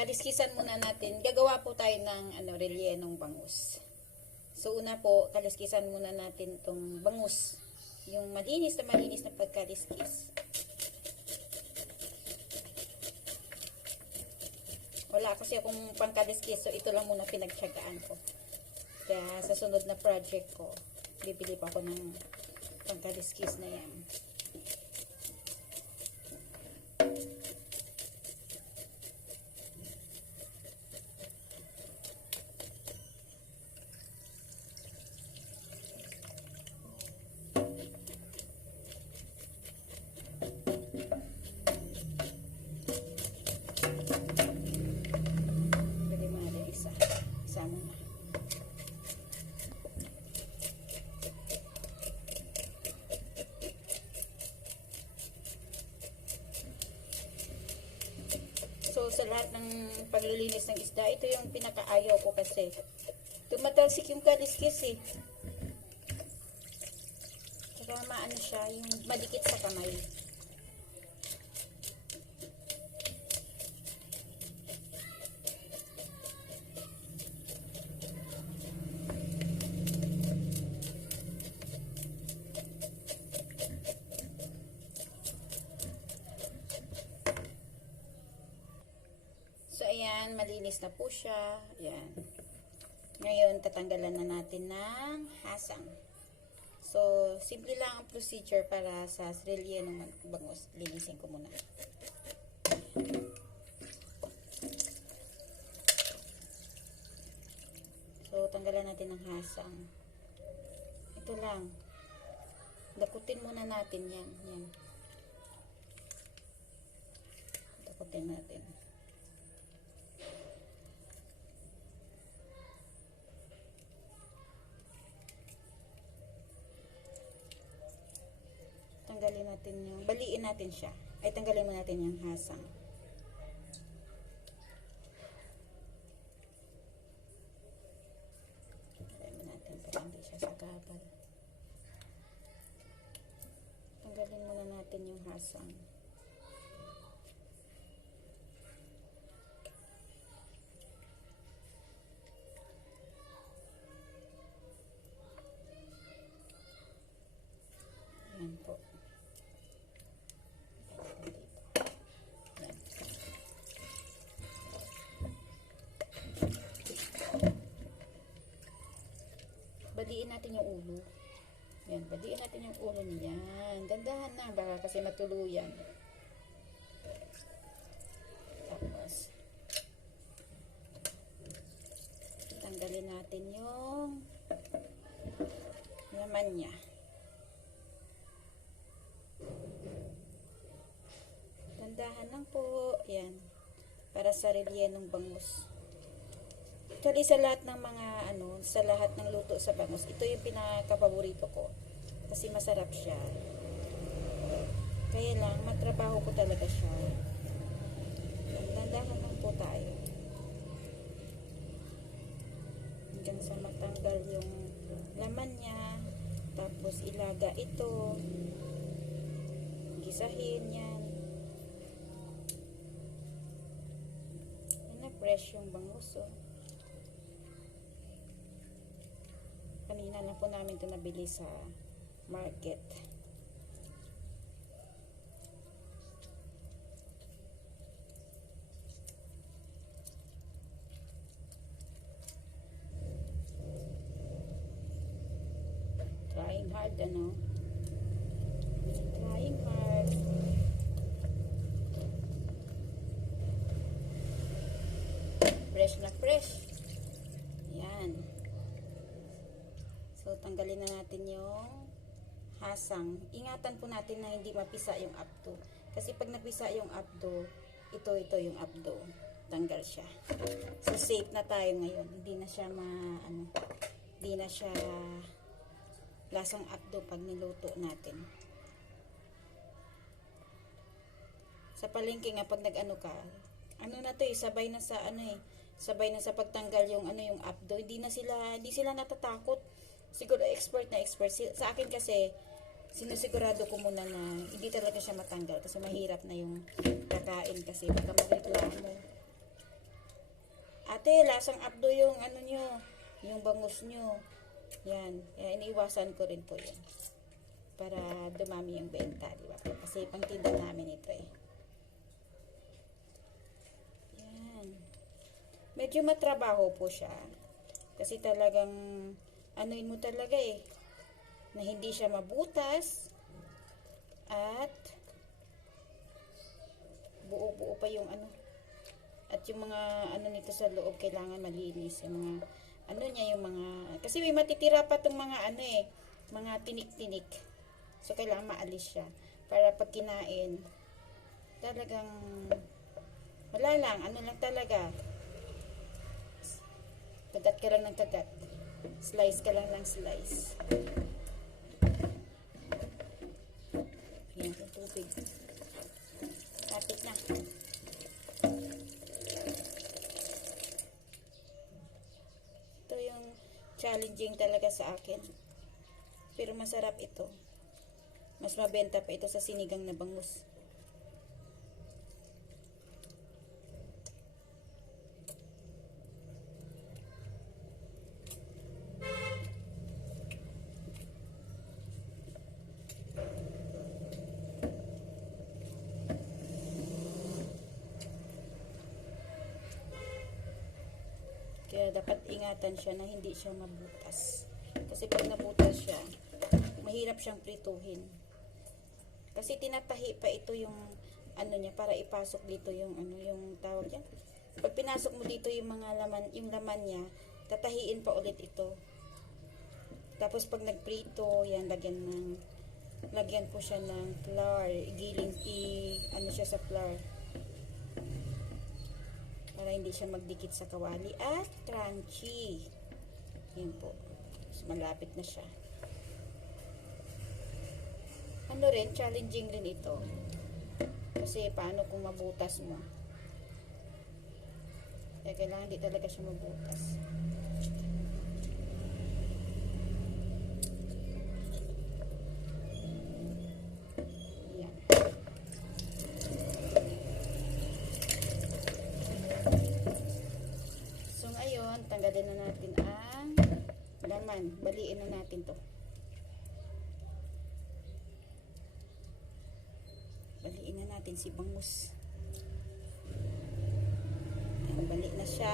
kaliskisan muna natin. Gagawa po tayo ng rellenong bangus. So una po, kaliskisan muna natin itong bangus. Yung malinis na pagkaliskis. Wala kasi akong pangkaliskis, so ito lang muna pinagtyagaan ko. Kaya sa sunod na project ko, bibili pa ako ng pangkaliskis na yan. So, sa lahat ng paglilinis ng isda, ito yung pinakaayaw ko kasi tumatalsik yung kaliskis eh. Saka maano siya, yung madikit sa kamay. So, ayan, malinis na po siya. Ayan. Ngayon, tatanggalan na natin ng hasang. So, simple lang ang procedure para sa rellenong bangus. Linisin ko muna. So, tanggalan natin ng hasang. Ito lang. Dakutin muna natin yan. Yan. Dakutin natin. Tanggalin natin yung, baliin natin siya. Ay, tanggalin mo natin yung hasang. Tanggalin mo natin para hindi siya sagabal. Tanggalin muna natin yung hasang. Ayan po. Baliin natin yung ulo. Yan, baliin natin yung ulo niyan. Dandahan na, baka kasi matuluyan. Tapos, tanggalin natin yung laman niya. Dandahan lang po. Yan. Para sa rellenong bangus. Actually, sa lahat ng mga sa lahat ng luto sa bangus, ito yung pinaka-paborito ko. Kasi masarap siya. Kaya lang, matrabaho ko talaga siya. Dandahan lang po tayo. Hanggang sa matanggal yung laman niya. Tapos, ilaga ito. Gisahin yan. Yan na, fresh yung bangus, oh. Kanina na po namin ito nabili sa market. Trying hard, ano? Trying hard. Fresh na fresh. Yan. So, tanggalin na natin yung hasang. Ingatan po natin na hindi mapisa yung abdo. Kasi pag napisa yung abdo, ito yung abdo. Tanggal siya. So, safe na tayo ngayon. Hindi na siya hindi na siya lasang abdo pag niluto natin. Sa palengke nga, pag nag-ano ka, na to sabay na sa sabay na sa pagtanggal yung yung abdo. Hindi sila natatakot. Siguro expert na expert. Sa akin kasi, sinusigurado ko muna na hindi talaga siya matanggal kasi mahirap na yung kakain kasi baka magreklamo. ate, lasang abdo yung ano nyo, yung bangus nyo. Yan, kaya iniiwasan ko rin po yan. Para dumami yung benta, di ba? Kasi pangtinda namin ito eh. Yan. Medyo matrabaho po siya. Kasi talagang, anuin mo talaga eh, na hindi siya mabutas. At, buo-buo pa yung ano. At yung mga ano nito sa loob kailangan malinis. Yung mga ano niya, yung mga kasi may matitira pa tong mga ano eh, mga tinik-tinik. So kailangan maalis siya para pag kinain talagang wala lang, ano lang talaga. Kagat ka lang ng kagat. Slice ka lang ng slice. Yan yung tubig. Kapit na. Challenging talaga sa akin. Pero masarap ito. Mas mabenta pa ito sa sinigang na bangus. Kaya dapat ingatan siya na hindi siya mabutas. Kasi pag nabutas siya, mahirap siyang prituhin. Kasi tinatahi pa ito yung ano niya para ipasok dito yung ano yung tawag niya. Pag pinasok mo dito yung mga laman, yung laman niya, tatahiin pa ulit ito. Tapos pag nagprito, yan lagyan ko siya ng flour, ano siya sa flour. Para hindi siya magdikit sa kawali at crunchy. Yan po. So, malapit na siya. Ano rin, challenging rin ito. Kasi paano kung mabutas mo? Kaya kailangan di talaga siya mabutas. Yan. So ngayon, tanggalin na natin ang laman. Baliin na natin to. Baliin na natin si bangus. Ayan, bali na siya.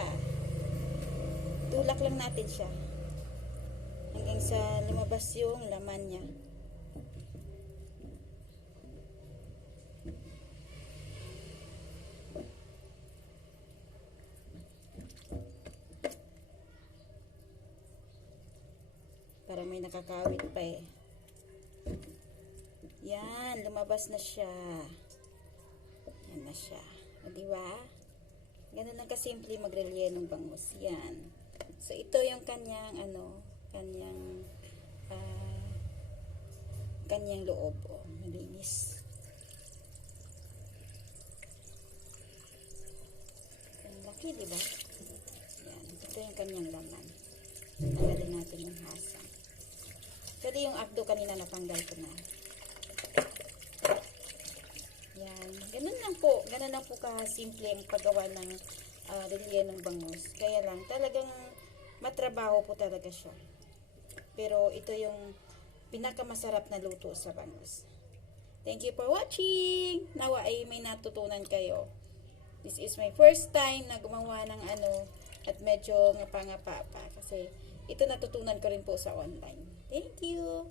Tulak lang natin siya. Hanggang sa lumabas yung laman niya. Para may nakakawit pa eh. Yan, lumabas na siya. Yan na siya. O, diba? Ganun lang kasimple magrelyenong bangus. Yan. So, ito yung kanyang, kanyang loob. O, malinis. Ang laki, diba? Yan. Ito yung kanyang laman. Tanggalin natin yung hasang. Kasi yung abdo kanina natanggal ko na. Yan. Ganun lang po. Ganun lang po kasimple ang paggawa ng relyenong bangus. Kaya lang, talagang matrabaho po talaga siya. Pero ito yung pinakamasarap na luto sa bangus. Thank you for watching! Nawa ay may natutunan kayo. This is my first time na gumawa ng at medyo ngapa-ngapa pa. Kasi ito natutunan ko rin po sa online. Thank you!